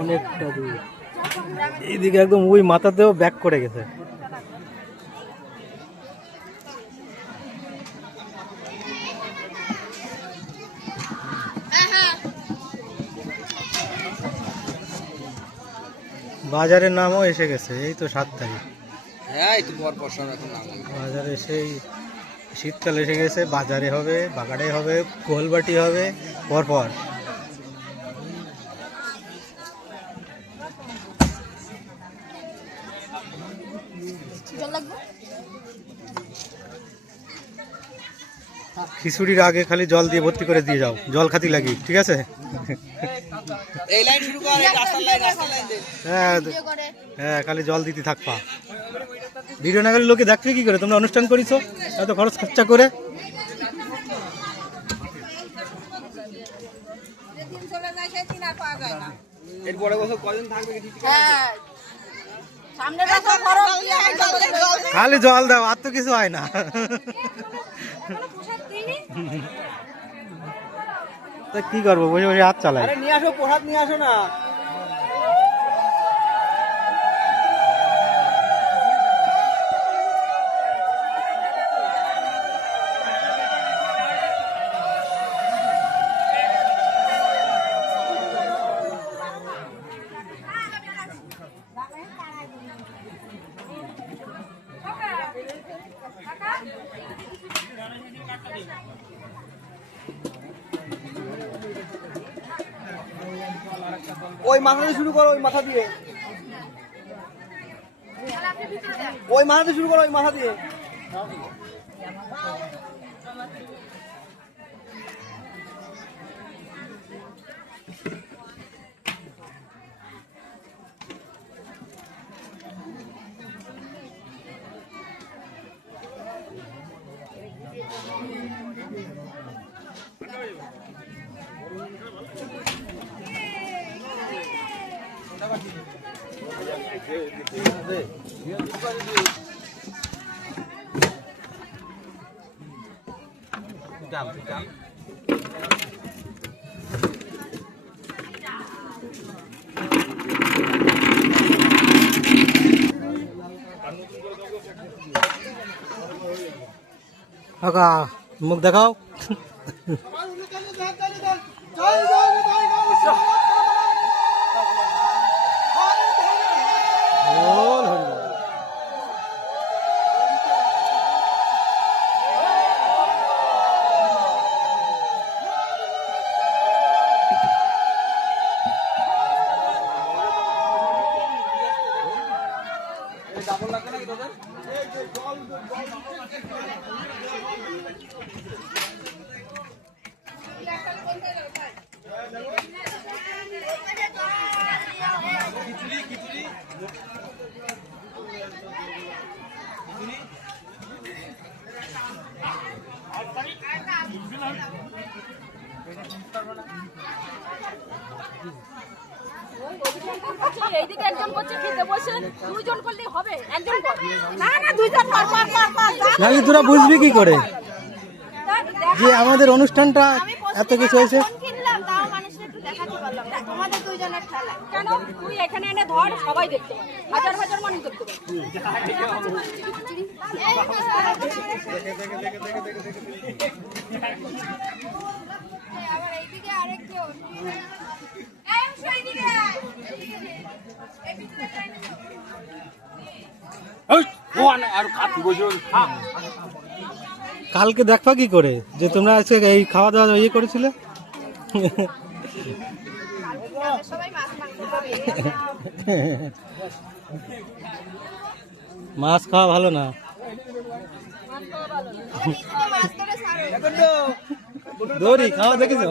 অনেকটা দূর, এইদিকে একদম ওই মাথাতেও ব্যাক করে গেছে। বাজারের নামও এসে গেছে, এই তো 7 তারিখ। হ্যাঁ, এই তো বাজারে সেই শীতকাল এসে গেছে। বাজারে হবে, বাগাড়ে হবে, কোলবাটি হবে পরপর। খিচুড়ির আগে খালি জল দিয়ে ভর্তি করে দিয়ে যাও, জল খাতি লাগি, ঠিক আছে? এই লাইন শুরু কর, এই রাস্তার লাইন দে। হ্যাঁ হ্যাঁ, খালি জল দিতে থাকবা। ভিডিও না করলে লোকে দেখবে কি করে? তোমরা অনুষ্ঠান করিছো এত খরচ খরচা করে। এরপরে বছর কদিন থাকবে? খালি জল দাও, আর তো কিছু হয় না। তা কি করবো, বসে বসে হাত চালাই। নিয়ে আসো, প্রসাদ নিয়ে আসো না। ওই মাথা দিয়ে শুরু করো, ওই মাথা দিয়ে, ওই মাথা দিয়ে শুরু করো, ওই মাথা দিয়ে। কাকা মুখ দেখাও। এইদিকে একজন করছে, খেতে বসে দুইজন করলেই হবে, একজন কর না, না দুইজন কর কর কর। নাকি তোরা বুঝবি কি করে যে আমাদের অনুষ্ঠানটা এত কিছু হয়েছে? কিনলাম তাও মানুষের একটু দেখাতে পারলাম না, তোমাদের দুইজনের খেলা। কেন তুই এখানে এনে ধর, সবাই দেখতে পাবে, হাজার হাজার মানুষ দেখতে পাবে। আবার এইদিকে আরেকজন কালকে দেখবা কি করে যে তোমরা আজকে এই খাওয়া দাওয়া ইয়ে করেছিলে? মাছ খাওয়া ভালো না। দড়ি খাওয়া দেখেছো?